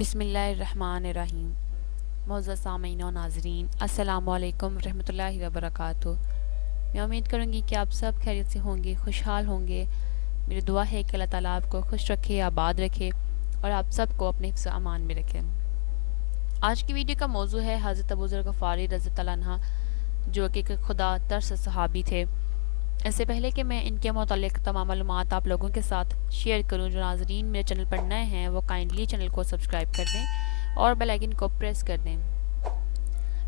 بسم اللہ الرحمن الرحیم۔ معزز سامعین و ناظرین، السلام علیکم ورحمۃ اللہ وبرکاتہ۔ میں امید کروں گی کہ آپ سب خیریت سے ہوں گے، خوشحال ہوں گے۔ میری دعا ہے کہ اللہ تعالیٰ آپ کو خوش رکھے، آباد رکھے اور آپ سب کو اپنے حفظ و امان میں رکھے۔ آج کی ویڈیو کا موضوع ہے حضرت ابو ذر غفاری رضی اللہ عنہ، جو کہ ایک خدا ترس صحابی تھے۔ اس سے پہلے کہ میں ان کے متعلق تمام معلومات آپ لوگوں کے ساتھ شیئر کروں، جو ناظرین میرے چینل پر نئے ہیں وہ کائنڈلی چینل کو سبسکرائب کر دیں اور بیل آئیکن کو پریس کر دیں۔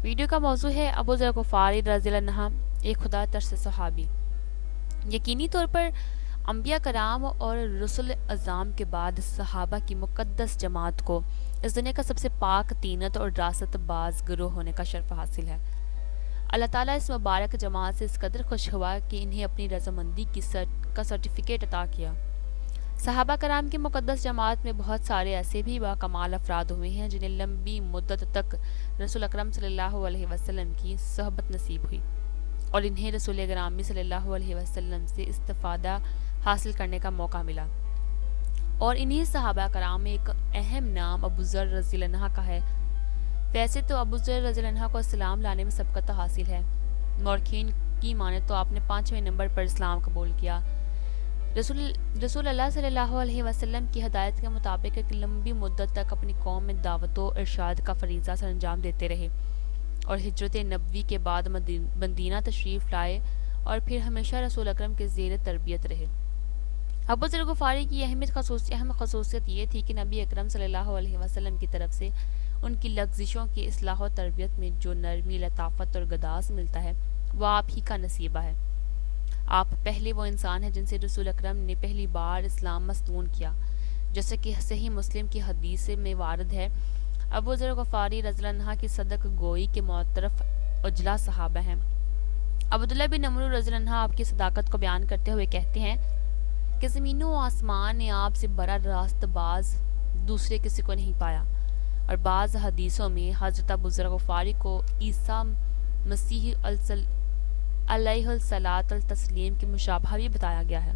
ویڈیو کا موضوع ہے ابو ذر غفاری رضی اللہ عنہ، ایک خدا ترس صحابی۔ یقینی طور پر انبیاء کرام اور رسول اعظام کے بعد صحابہ کی مقدس جماعت کو اس دنیا کا سب سے پاک طینت اور راست باز گروہ ہونے کا شرف حاصل ہے۔ اللہ تعالیٰ اس مبارک جماعت سے اس قدر خوش ہوا کہ انہیں اپنی رضامندی کا سرٹیفکیٹ عطا کیا۔ صحابہ کرام کی مقدس جماعت میں بہت سارے ایسے بھی باکمال افراد ہوئے ہیں جنہیں لمبی مدت تک رسول اکرم صلی اللہ علیہ وسلم کی صحبت نصیب ہوئی اور انہیں رسول گرامی صلی اللہ علیہ وسلم سے استفادہ حاصل کرنے کا موقع ملا، اور انہی صحابہ کرام میں ایک اہم نام ابو ذر رضی اللہ عنہ کا ہے۔ ویسے تو ابو ذر رضی اللہ عنہ کو اسلام لانے میں سبقت حاصل ہے۔ مورخین کی مانے تو آپ نے 5ویں نمبر پر اسلام قبول کیا۔ رسول اللہ صلی اللہ علیہ وسلم کی ہدایت کے مطابق ایک لمبی مدت تک اپنی قوم میں دعوت و ارشاد کا فریضہ سر انجام دیتے رہے اور ہجرت نبوی کے بعد مدینہ تشریف لائے اور پھر ہمیشہ رسول اکرم کے زیر تربیت رہے۔ ابو ذر غفاری کی اہم خصوصیت یہ تھی کہ نبی اکرم صلی اللہ علیہ وسلم کی طرف سے ان کی لغزشوں کی اصلاح و تربیت میں جو نرمی، لطافت اور گداز ملتا ہے وہ آپ ہی کا نصیبہ ہے۔ آپ پہلے وہ انسان ہیں جن سے رسول اکرم نے پہلی بار اسلام مستون کیا، جیسے کہ صحیح مسلم کی حدیث میں وارد ہے۔ ابو ذر غفاری رضی اللہ عنہ کی صدق گوئی کے معترف اجلا صحابہ ہیں۔ عبداللہ بن عمرو رضی اللہ عنہ آپ کی صداقت کو بیان کرتے ہوئے کہتے ہیں کہ زمین و آسمان نے آپ سے بڑا راست باز دوسرے کسی کو نہیں پایا، اور بعض حدیثوں میں حضرت ابو ذر غفاری کو عیسیٰ مسیح علیہ الصلاۃ والتسلیم کی مشابہہ بھی بتایا گیا ہے۔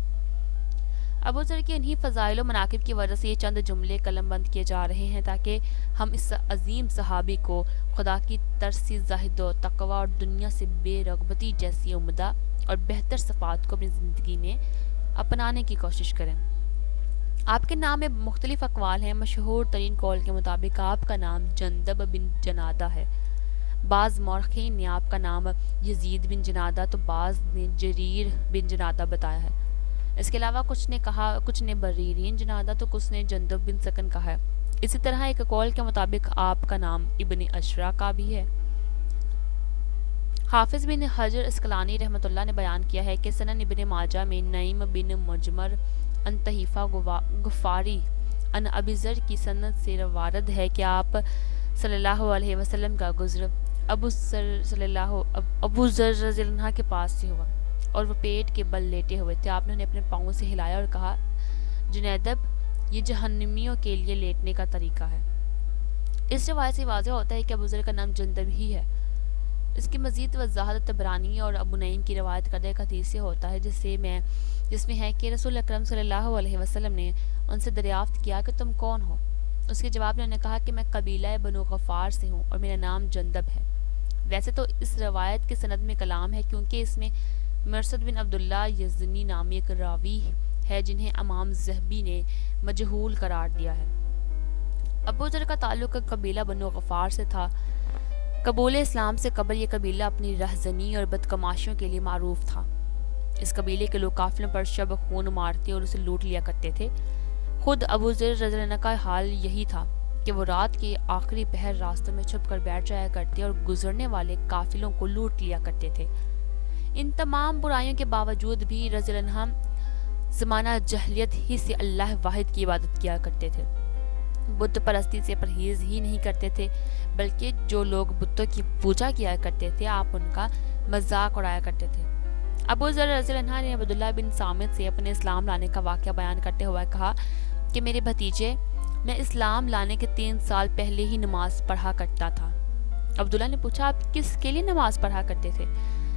ابو ذر کی انہی فضائل و مناقب کی وجہ سے یہ چند جملے قلم بند کیے جا رہے ہیں تاکہ ہم اس عظیم صحابی کو خدا کی ترسی، زہد و تقوی اور دنیا سے بے رغبتی جیسی عمدہ اور بہتر صفات کو اپنی زندگی میں اپنانے کی کوشش کریں۔ آپ کے نام میں مختلف اقوال ہیں۔ مشہور ترین قول کے مطابق آپ کا نام جندب بن جنادہ ہے۔ بعض مورخین نے آپ کا نام یزید بن جنادہ تو بعض نے جریر بن جنادہ بتایا ہے۔ اس کے علاوہ کچھ نے بریرین جنادہ تو کچھ نے جندب بن سکن کہا ہے۔ اسی طرح ایک قول کے مطابق آپ کا نام ابن اشرا کا بھی ہے۔ حافظ بن حجر اسقلانی رحمۃ اللہ نے بیان کیا ہے کہ سنن ابن ماجہ میں نعیم بن مجمر ان طحیفہ غفاری ان ابی ذر کی سند سے وارد ہے کہ آپ صلی اللہ علیہ وسلم کا گزر ابو ذر رضی اللہ عنہ کے پاس سے ہوا اور وہ پیٹ کے بل لیٹے ہوئے تھے۔ آپ نے انہیں اپنے پاؤں سے ہلایا اور کہا، جنیدب، یہ جہنمیوں کے لیے لیٹنے کا طریقہ ہے۔ اس روایت سے واضح ہوتا ہے کہ ابو ذر کا نام جندب ہی ہے۔ اس کی مزید وضاحت طبرانی اور ابو نعیم کی روایت کردہ ایک حدیث سے ہوتا ہے جس میں ہے کہ رسول اکرم صلی اللہ علیہ وسلم نے ان سے دریافت کیا کہ تم کون ہو؟ اس کے جواب میں انہوں نے کہا کہ میں قبیلہ بنو غفار سے ہوں اور میرا نام جندب ہے۔ ویسے تو اس روایت کے سند میں کلام ہے کیونکہ اس میں مرثد بن عبداللہ یزنی نامی ایک راوی ہے جنہیں امام ذہبی نے مجہول قرار دیا ہے۔ ابو ذر کا تعلق قبیلہ بنو غفار سے تھا۔ قبول اسلام سے قبل یہ قبیلہ اپنی رہزنی اور بدکماشیوں کے لیے معروف تھا۔ اس قبیلے کے لوگ قافلوں پر شب خون مارتے اور اسے لوٹ لیا کرتے تھے۔ خود ابو ذر رضی اللہ عنہ کا حال یہی تھا کہ وہ رات کے آخری پہر راستوں میں چھپ کر بیٹھ جایا کرتے اور گزرنے والے قافلوں کو لوٹ لیا کرتے تھے۔ ان تمام برائیوں کے باوجود بھی رضی اللہ عنہ زمانہ جہلیت ہی سے اللہ واحد کی عبادت کیا کرتے تھے۔ بت پرستی سے پرہیز ہی نہیں کرتے تھے، بلکہ جو لوگ بتوں کی پوجا کیا کرتے تھے آپ ان کا مذاق اڑایا کرتے تھے۔ ابو ذر رضی اللہ عنہ نے عبداللہ بن صامت سے اپنے اسلام لانے کا واقعہ بیان کرتے ہوئے کہا کہ میرے بھتیجے، میں اسلام لانے کے 3 سال پہلے ہی نماز پڑھا کرتا تھا۔ عبداللہ نے پوچھا، آپ کس کے لیے نماز پڑھا کرتے تھے؟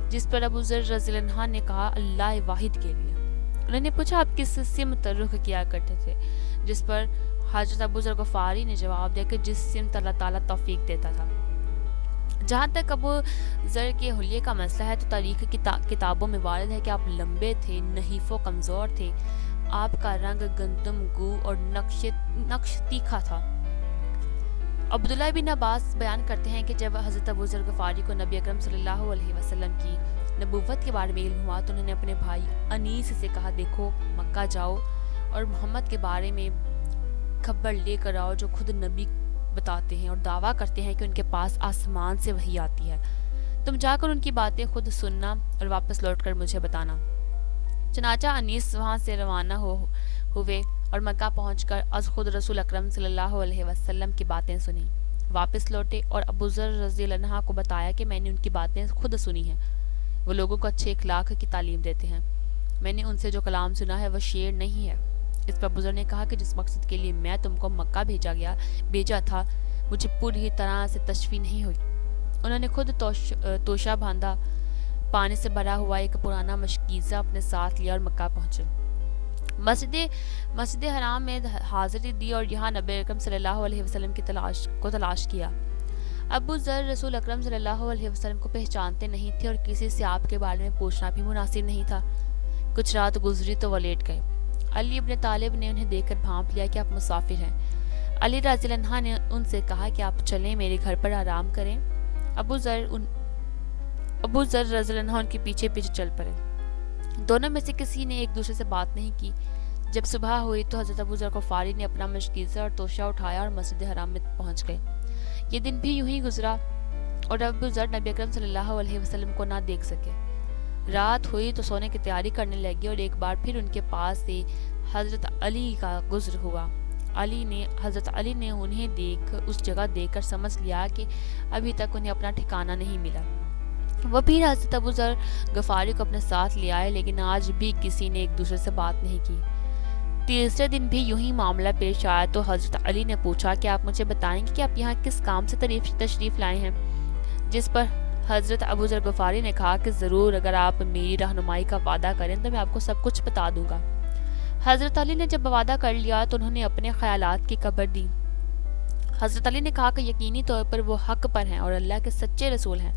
جس پر ابو ذر رضی اللہ عنہ نے کہا، اللہ واحد کے لیے۔ انہوں نے پوچھا، آپ کس سے مترک کیا کرتے تھے؟ جس پر حضرت ابو ذر غفاری نے جواب دیا کہ جس سمت اللہ تعالیٰ توفیق دیتا تھا۔ جہاں تک ابو ذر کے حلیے کا مسئلہ ہے تو تاریخ کتابوں میں وارد ہے کہ آپ لمبے تھے، نحیف و کمزور تھے، آپ کا رنگ گندم گو اور نقش تیکھا تھا۔ عبداللہ بن عباس بیان کرتے ہیں کہ جب حضرت ابو ذر غفاری کو نبی اکرم صلی اللہ علیہ وسلم کی نبوت کے بارے میں علم ہوا تو انہوں نے اپنے بھائی انیس سے کہا، دیکھو مکہ جاؤ اور محمد کے بارے میں خبر لے کر آؤ جو خود نبی بتاتے ہیں اور دعویٰ کرتے ہیں کہ ان کے پاس آسمان سے وحی آتی ہے، تم جا کر ان کی باتیں خود سننا اور واپس لوٹ کر مجھے بتانا۔ چنانچہ انیس وہاں سے روانہ ہوئے اور مکہ پہنچ کر از خود رسول اکرم صلی اللہ علیہ وسلم کی باتیں سنیں، واپس لوٹے اور ابو ذر رضی اللہ عنہ کو بتایا کہ میں نے ان کی باتیں خود سنی ہیں، وہ لوگوں کو اچھے اخلاق کی تعلیم دیتے ہیں، میں نے ان سے جو کلام سنا ہے وہ شعر نہیں ہے۔ اس پر ابو ذر نے کہا کہ جس مقصد کے لیے میں تم کو مکہ بھیجا تھا مجھے پوری طرح سے تشفی نہیں ہوئی۔ انہوں نے خود توشہ باندھا، پانی سے بھرا ہوا ایک پرانا مشکیزہ اپنے ساتھ لیا اور مکہ پہنچے، مسجد حرام میں حاضری دی اور یہاں نبی اکرم صلی اللہ علیہ وسلم کی تلاش کیا۔ ابو ذر رسول اکرم صلی اللہ علیہ وسلم کو پہچانتے نہیں تھے اور کسی سے آپ کے بارے میں پوچھنا بھی مناسب نہیں تھا۔ کچھ رات گزری تو وہ لیٹ گئے۔ علی ابن طالب نے انہیں دیکھ کر بھانپ لیا کہ آپ مسافر ہیں۔ علی رضی اللہ عنہ نے ان سے کہا کہ آپ چلیں میرے گھر پر آرام کریں۔ ابو ذر رضی اللہ عنہ ان کے پیچھے چل پڑے۔ دونوں میں سے کسی نے ایک دوسرے سے بات نہیں کی۔ جب صبح ہوئی تو حضرت ابو ذر غفاری نے اپنا مشکیزہ اور توشہ اٹھایا اور مسجد حرام میں پہنچ گئے۔ یہ دن بھی یوں ہی گزرا اور ابو ذر نبی اکرم صلی اللہ علیہ وسلم کو نہ دیکھ سکے۔ رات ہوئی تو سونے کی تیاری کرنے لگے اور ایک بار پھر ان کے پاس سے حضرت علی کا گزر ہوا۔ حضرت علی نے انہیں اس جگہ دیکھ کر سمجھ لیا کہ ابھی تک انہیں اپنا ٹھکانہ نہیں ملا۔ وہ پھر حضرت ابو ذر غفاری کو اپنے ساتھ لے آئے، لیکن آج بھی کسی نے ایک دوسرے سے بات نہیں کی۔ تیسرے دن بھی یوں ہی معاملہ پیش آیا تو حضرت علی نے پوچھا کہ آپ مجھے بتائیں گے کہ آپ یہاں کس کام سے تشریف لائے ہیں؟ جس پر حضرت ابو ذر غفاری نے کہا کہ ضرور، اگر آپ میری رہنمائی کا وعدہ کریں تو میں آپ کو سب کچھ بتا دوں گا۔ حضرت علی نے جب وعدہ کر لیا تو انہوں نے اپنے خیالات کی خبر دی۔ حضرت علی نے کہا کہ یقینی طور پر وہ حق پر ہیں اور اللہ کے سچے رسول ہیں۔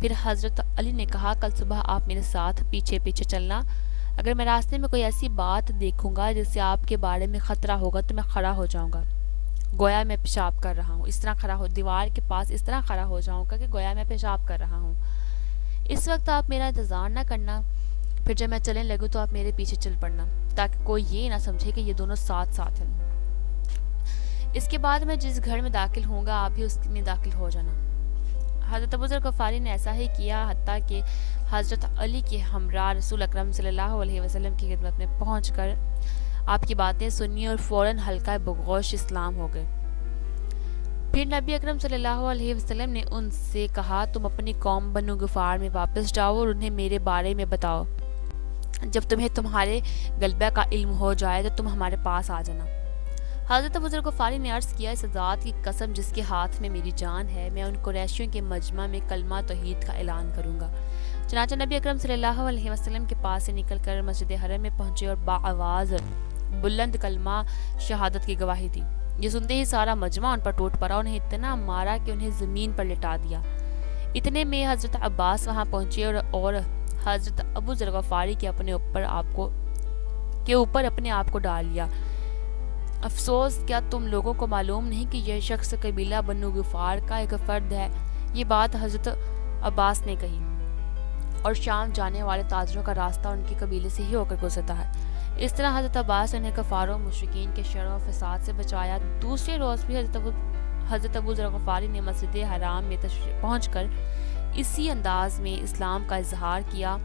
پھر حضرت علی نے کہا کل صبح آپ میرے ساتھ پیچھے چلنا، اگر میں راستے میں کوئی ایسی بات دیکھوں گا جس سے آپ کے بارے میں خطرہ ہوگا تو میں کھڑا ہو جاؤں گا، گویا میں پیشاب کر رہا ہوں، اس طرح دیوار کے پاس اس طرح کھڑا ہو جاؤں گا کہ گویا میں پیشاب کر رہا ہوں۔ اس وقت آپ میرا انتظار نہ کرنا، پھر جب میں چلنے لگوں تو آپ میرے پیچھے چل پڑنا تاکہ کوئی یہ نہ سمجھے کہ یہ دونوں ساتھ ہیں۔ اس کے بعد میں جس گھر میں داخل ہوں گا آپ بھی اس میں داخل ہو جانا۔ حضرت ابو ذر غفاری نے ایسا ہی کیا، حتیٰ کہ حضرت علی کے ہمراہ رسول اکرم صلی اللہ علیہ وسلم کی خدمت میں پہنچ کر آپ کی باتیں سنی اور فوراً حلقہ بغوش اسلام ہو گئے۔ پھر نبی اکرم صلی اللہ علیہ وسلم نے ان سے کہا تم اپنی قوم بنو غفار میں واپس جاؤ اور انہیں میرے بارے میں بتاؤ، جب تمہیں تمہارے غلبہ کا علم ہو جائے تو تم ہمارے پاس آ جانا۔ حضرت ابو ذر غفاری نے عرض کیا اس ذات کی قسم جس کے ہاتھ میں میری جان ہے، میں ان قریشیوں کے مجمع میں کلمہ توحید کا اعلان کروں گا۔ چنانچہ نبی اکرم صلی اللہ علیہ وسلم کے پاس سے نکل کر مسجد حرم میں پہنچے اور باآواز بلند کلمہ شہادت کی گواہی دی۔ یہ سنتے ہی سارا مجمع ان پر ٹوٹ پڑا، انہیں اتنا مارا کہ انہیں زمین پر لٹا دیا۔ اتنے میں حضرت عباس وہاں پہنچے اور حضرت ابو ذر غفاری کے اوپر اپنے آپ کو ڈال لیا۔ افسوس، کیا تم لوگوں کو معلوم نہیں کہ یہ شخص قبیلہ بنو غفار کا ایک فرد ہے؟ یہ بات حضرت عباس نے کہی، اور شام جانے والے تاجروں کا راستہ ان کے قبیلے سے ہی ہو کر گزرتا ہے۔ اس طرح حضرت عباس نے کفاروں مشرکین کے شر و فساد سے بچایا۔ دوسرے روز بھی حضرت ابو ذر غفاری نے مسجد حرام میں پہنچ کر اسی انداز میں اسلام کا اظہار کیا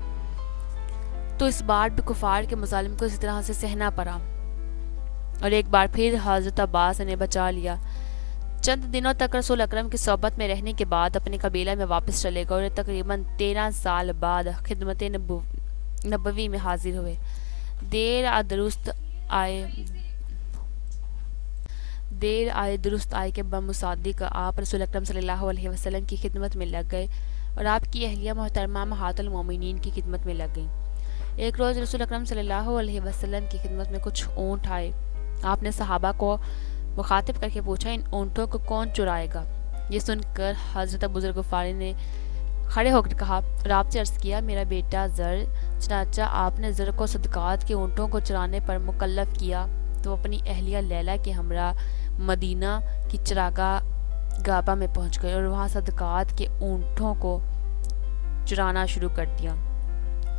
تو اس بار بھی کفار کے مظالم کو اسی طرح سے سہنا پڑا اور ایک بار پھر حضرت عباس نے بچا لیا۔ چند دنوں تک رسول اکرم کی صحبت میں رہنے کے بعد اپنے قبیلہ میں واپس چلے گئے اور تقریباً 13 سال بعد خدمت نبوی میں حاضر ہوئے۔ دیر آئے درست آئے کہ بمصادق آپ رسول اکرم صلی اللہ علیہ وسلم کی خدمت میں لگ گئے اور آپ کی اہلیہ محترمہ امہات المومنین کی خدمت میں لگ گئیں۔ ایک روز رسول اکرم صلی اللہ علیہ وسلم کی خدمت میں کچھ اونٹ آئے۔ آپ نے صحابہ کو مخاطب کر کے پوچھا ان اونٹوں کو کون چرائے گا؟ یہ سن کر حضرت ابو ذر غفاری نے کھڑے ہو کر کہا اور آپ سے عرض کیا میرا بیٹا زر، چنانچہ آپ نے زر کو صدقات کے اونٹوں کو چرانے پر مکلف کیا تو اپنی اہلیہ لیلہ کے ہمراہ مدینہ کی چراگاہ گابا میں پہنچ گئے اور وہاں صدقات کے اونٹوں کو چرانا شروع کر دیا۔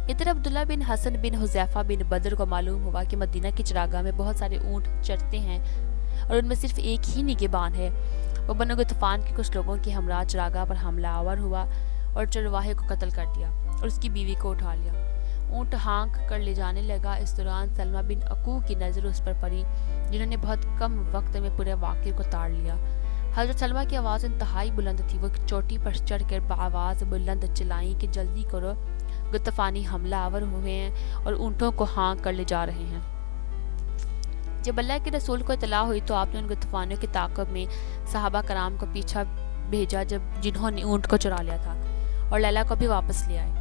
ادھر عبداللہ بن حسن بن حذیفہ بن بدر کو معلوم ہوا کہ مدینہ کی چراگاہ میں بہت سارے اونٹ چرتے ہیں اور ان میں صرف ایک ہی نگہبان ہے۔ وہ بنو غطفان کے کچھ لوگوں کے ہمراہ چراگاہ پر حملہ آور ہوا اور چرواہے کو قتل کر دیا اور اس کی بیوی کو اٹھا لیا۔ اونٹ ہانک کر لے جانے لگا۔ اس دوران سلمہ بن عقوع کی نظر اس پر پڑی جنہوں نے بہت کم وقت میں پورے واقعے کو تاڑ لیا۔ حضرت سلمہ کی آواز انتہائی بلند تھی۔ وہ چوٹی پر چڑھ کر بآواز بلند چلائیں کہ جلدی کرو، غطفانی حملہ آور ہوئے ہیں اور اونٹوں کو ہانک کر لے جا رہے ہیں۔ جب اللہ کے رسول کو اطلاع ہوئی تو آپ نے ان غطفانیوں کے تعاقب میں صحابہ کرام کو پیچھا بھیجا جنہوں نے اونٹ کو چرا لیا تھا، اور لیلہ کو بھی واپس لے آئے۔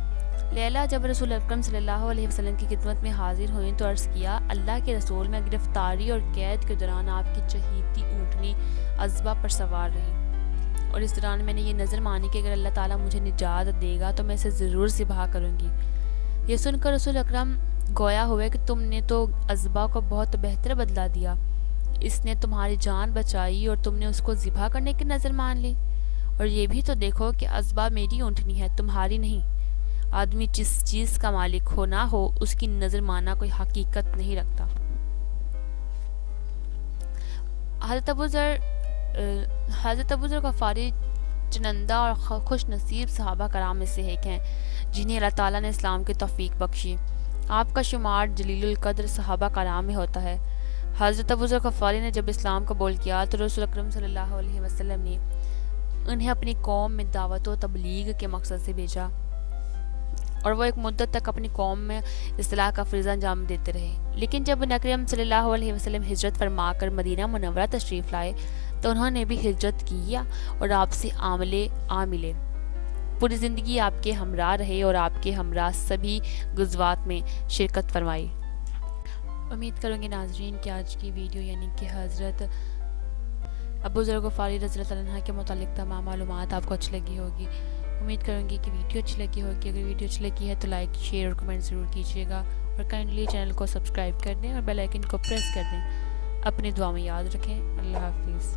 لیلہ جب رسول اکرم صلی اللہ علیہ وسلم کی خدمت میں حاضر ہوئیں تو عرض کیا اللہ کے رسول، میں گرفتاری اور قید کے دوران آپ کی چہیتی اونٹنی عذبہ پر سوار رہی، اور اس دوران میں نے یہ نظر مانی کہ اگر اللہ تعالیٰ مجھے نجات دے گا تو میں اسے ضرور ذبح کروں گی۔ یہ سن کر رسول اکرم گویا ہوئے کہ تم نے تو عذبہ کو بہت بہتر بدلہ دیا، اس نے تمہاری جان بچائی اور تم نے اس کو ذبح کرنے کی نظر مان لی، اور یہ بھی تو دیکھو کہ عذبہ میری اونٹنی ہے، تمہاری نہیں۔ آدمی جس چیز کا مالک ہو نہ ہو اس کی نظر ماننا کوئی حقیقت نہیں رکھتا۔ حضرت ابو ذر غفاری چنندہ اور خوش نصیب صحابہ کرام میں سے ایک ہیں جنہیں اللہ تعالیٰ نے اسلام کی توفیق بخشی۔ آپ کا شمار جلیل القدر صحابہ کرام میں ہوتا ہے۔ حضرت ابو ذر غفاری نے جب اسلام قبول کیا تو رسول اکرم صلی اللہ علیہ وسلم نے انہیں اپنی قوم میں دعوت و تبلیغ کے مقصد سے بھیجا، اور وہ ایک مدت تک اپنی قوم میں اصلاح کا فریضہ انجام دیتے رہے۔ لیکن جب نبی اکرم صلی اللہ علیہ وسلم ہجرت فرما کر مدینہ منورہ تشریف لائے تو انہوں نے بھی ہجرت کی اور آپ سے آ ملے، پوری زندگی آپ کے ہمراہ رہے اور آپ کے ہمراہ سبھی غزوات میں شرکت فرمائی۔ امید کروں گی ناظرین کہ آج کی ویڈیو یعنی کہ حضرت ابو ذر غفاری رضی اللہ عنہ کے متعلق تمام معلومات آپ کو اچھی لگی ہوگی۔ امید کروں گی کہ ویڈیو اچھی لگی ہوگی۔ اگر ویڈیو اچھی لگی ہے تو لائک، شیئر اور کمنٹ ضرور کیجیے گا، اور کائنڈلی چینل کو سبسکرائب کر دیں اور بیل آئیکن کو پریس کر دیں۔ اپنی دعا میں یاد رکھیں۔ اللہ حافظ۔